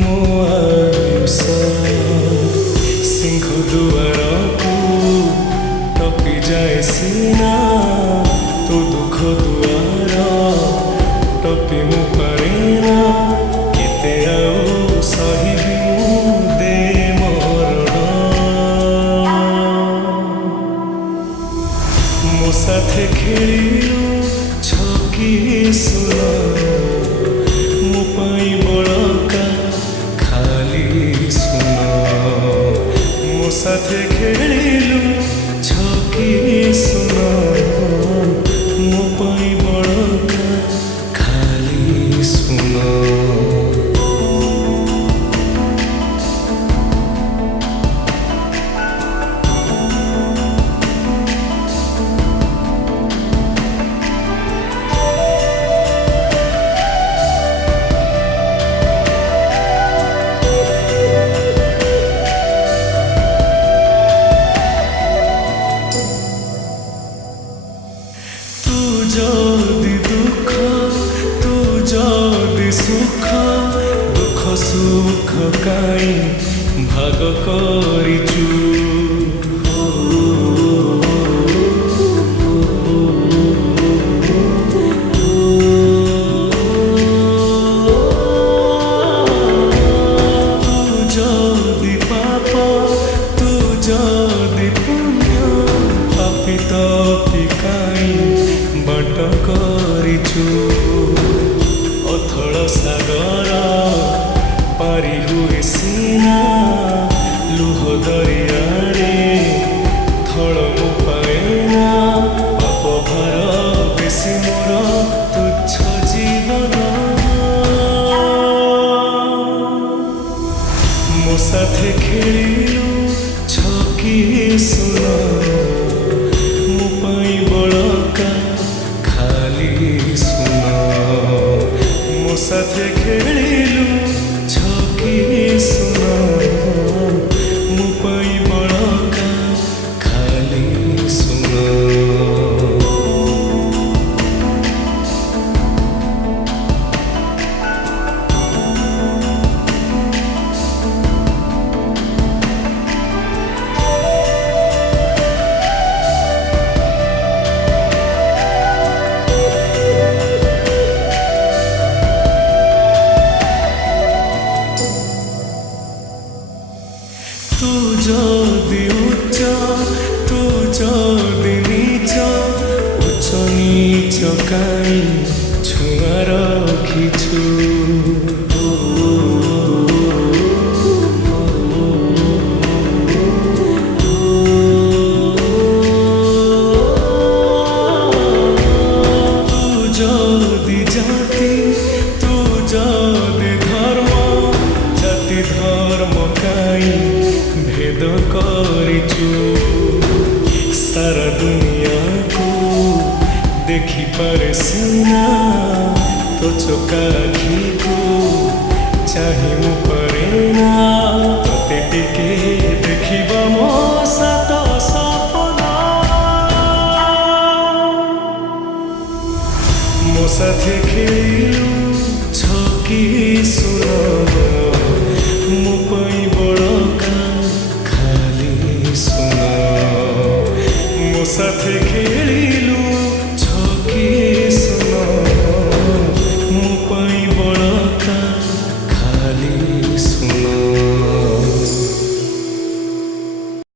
ମୋ ଆୟୁଷ ସିଂହ ଦୁଆରକୁ ଟପି ଯାଏ ସିନା ତୋ ଦୁଃଖ ଦୁଆର ଟପି ମୁଁ ପାରେନା କେତେ ଆଉ ସହିବି ମୁଁ ଦେ ମରଣ ମୋ ସାଥେ ଖେଳିଲୁ ଛକି ସୁନ ମୋ ପାଇଁ ବଳକା ଖାଲି ସୁନ ମୋ ସାଥେ ଖେଳିଲୁ ଛକି ସୁନ ମୋ ପାଇଁ ବଳକା ଖାଲି ସୁନ যদি দুঃখ তু যদি সুখ দুঃখ সুখ কাই ভাগ করিছু তু যদি পাপ তু যদি পুণ্য পাপি তপি কাই বাট করিছু অথଳ ସାଗର ପାରି ହୁଏ ସିନା ଲୁହ ଦରିଆରେ ଥଳ ମୁଁ ପାଏନା ପାପ ଭାର ବେଶୀ ମୋର ତୁଚ୍ଛ ଜୀବନ ମୋ ସାଥେ ଖେଳିଲୁ ଛକି ସୁନ ମୋ ପାଇଁ ବଳକା ଖାଲି ସୁନ ମୋ ସାଥେ ଖେଳିଲୁ ଛକି ସୁନ ମୋ ପାଇଁ ବଳକା ଖାଲି ସୁନ তু যদি উচ্চ তু যদি নিচ উচ্চ নিচ কাই ছুঁয়া রখিছু তু যদি জাতি তু যদি ধর্ম জাতি ধর্ম কাই ভেদ করিছু সারা দুনিয়াকু ଦେଖିପାରେ ସିନା ତୋ ଚକା ଆଖିକୁ ଚାହିଁ ମୁଁ ପାରେନା ତତେ ଟିକେ ଦେଖିବା ମୋ ସାତ ସପନ ମୋ ସାଥେ ଖେଳିଲୁ ଛକି ସୁନ ମୋ ପାଇଁ ବଳକା ଖାଲି ସୁନ ମୋ ସାଥେ ଖେଳି